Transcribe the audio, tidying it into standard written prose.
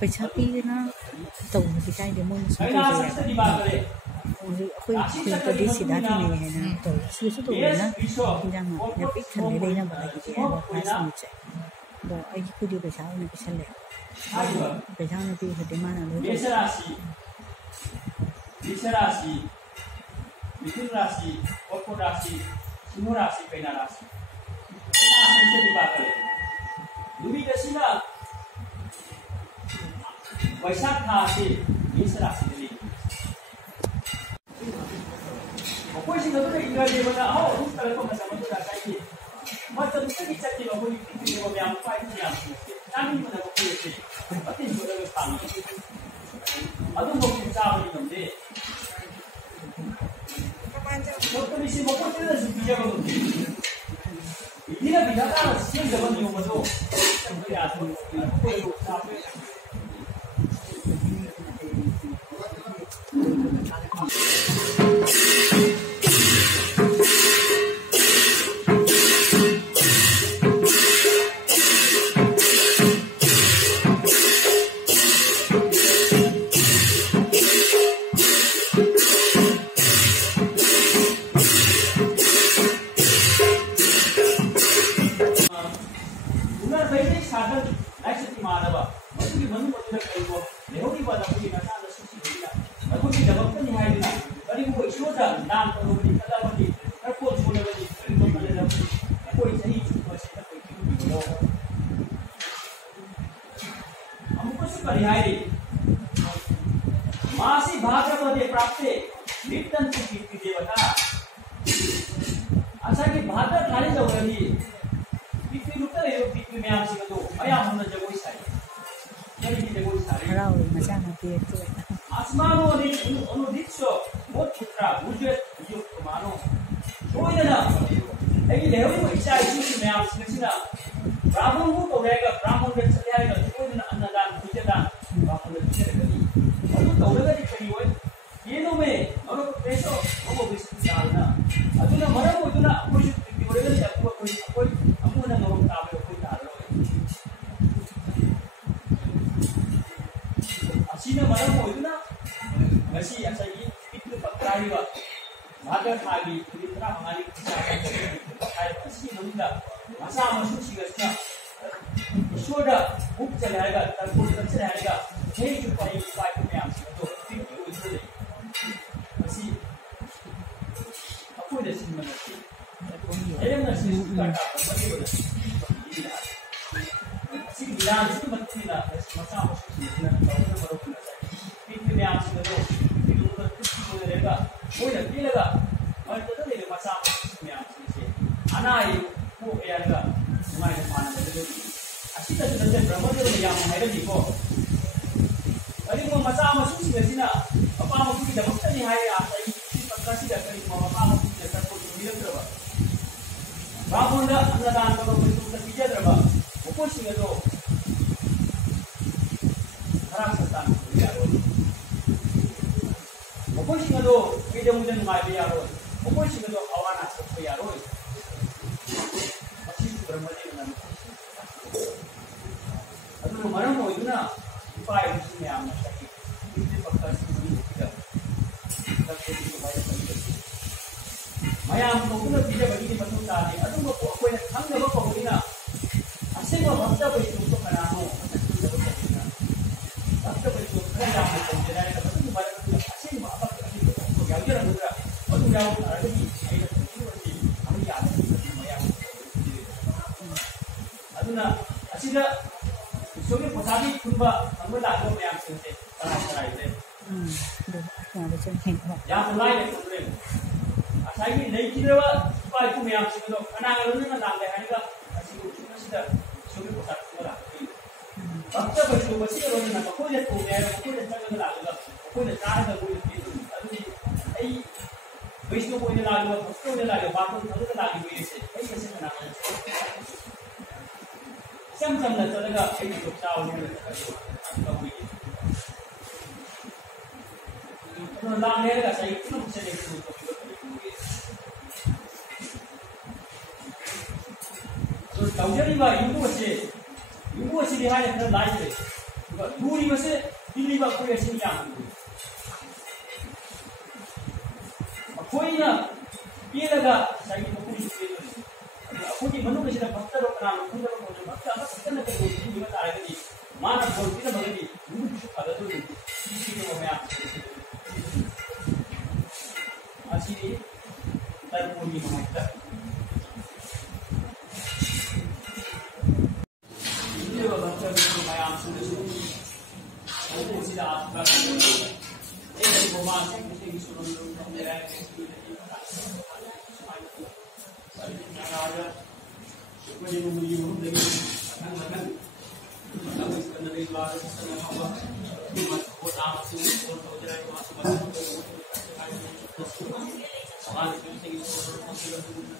पैसा पीना तौबदी कायदे मोन अखोई सिदा थी है तो सिसु तो ना हिजांग ने पिक थने लेना बलागी है क्लास में से दो आई खुदी पैसा ने पिसले पैसा ने पी हटे माना लो राशि मिथुन राशि कर्क राशि सिंह राशि कन्या राशि से बात करें दुबीदसीना वैशाख था से मेष राशि में कोई सी तो इंद्र देवता हो उस तरह को मतलब तो रहता है कि मतलब उसकी शक्ति को कोई किसी को व्यायाम पाई नहीं आती नानी मतलब कोई ऐसे पति जो है काम अदुम को चाव नहीं होते तो किसी को कोई तरह से किया होती इधर भी जाता है सेम जगह नहीं होगा तो कोई आदमी कोई चाव मासी भाद्रपदे प्राप्ते नित्यं कीर्ति देवता असा की भाद्र खाली जवळी पृथ्वी लुटले यो पृथ्वी में आपसी तो मया हमने जगोई सारी जरी की जगोई सारी हराओ मजा ना पिए तो आसमानो अनुदित्य मोट पुत्रा गुजर युक्त मानो सोयना एगी लेवल में इच्छा इसी में आपसी सिना ब्राह्मण को करेगा ब्राह्मण के चले आएगा सोयना अन्नदान पूजदान ब्राह्मण के चलेगा तौरगदी खड़ी होय येनो में और पेशो वो विश्वासना अदुना मरम होदुना कोई बिवरगदी आपको कोई अमुना नरम ताबे कोई तारो असीना मरम होदुना मसी असाई पितृ पत्राईवा भाद्र थागी पितरा हमारी काय असी नमुदा भाषा मसु सिगसना ईश्वर मुख चलाएगा तरपुर चलाएगा हे जो पाई पाई में आप तो aku dah sini mana sih? Ada mana sih kata apa dia? Sih bilang itu betul lah. Masa masuk sini nak tahu baru pula saya. Ini dia apa sih tu? Itu betul betul lega. Oh ya dia lega. Orang tu tu dia masa masuk sini apa sih? Anak ini aku yang lega. Semua yang mana betul. Asyik tu tu berapa dia yang mana dia ko. Tadi mau masa masuk sini na. Apa masuk di dalam tadi hari apa ini? Pasti dah kali mau apa masuk Brahmana अन्नदान को bentuk ketiga berapa? Ukur sih itu orang setan biarun. Ukur sih itu kita mungkin mai biarun. Ukur sih itu awan asap biarun. Masih bermadi dengan. Aduh mana mau itu na? Ipai di sini amat sakit. Ini fakta sih tidak. Tapi itu banyak sekali. mayam ko kuna bija bagi ni matu tadi adu ko ko na thang na ko ko na ase ko bhakta ko itu kana no bhakta ko itu kana mo ko jera ka tu ba ase ni ba ba ko ya jera mudra adu ya ko adu ni ai na tu ni ami ya ni mayam aduna asida soge posabi kunba amala ko mayam sinte kana sarai de ya mulai le problem Saya ni naik kira apa itu meyam sih tu, anak orang ni nak dah hari ka भक्त बच्चों बच्चे लोगों ने कोई ने तो मेरा कोई ने चल लगा लगा कोई ने चार का कोई ने अभी ऐ वैष्णव कोई ने लगा भक्त कोई ने लगा बात तो लगा लगा कोई से ऐ कैसे ना सम सम ना चलेगा ऐ तो चाव ने कभी तो लाने का सही तो चले तो तौजरी बा युवा से बिहार है ना लाइफ है दूरी में से दिल्ली बा कोई ऐसी नहीं आती कोई ना ये लगा सही तो पूरी कोई मनु में से भक्त लोग नाम सुंदर लोग जो भक्त आप सत्य न करो ये बता रहे कि मान बोलती ना भगती गुरु की शुक्र तो इसी को मैं आप अच्छी तरपूरी महत्ता mayam solution. Itu sudah apa? Ini rumah yang mesti disuruh mereka ada. Seperti membeli dari makan. Kalau sekarang dari luar sana apa? Masuk kota masuk kota jalan masuk masuk. Soal itu disuruh masuk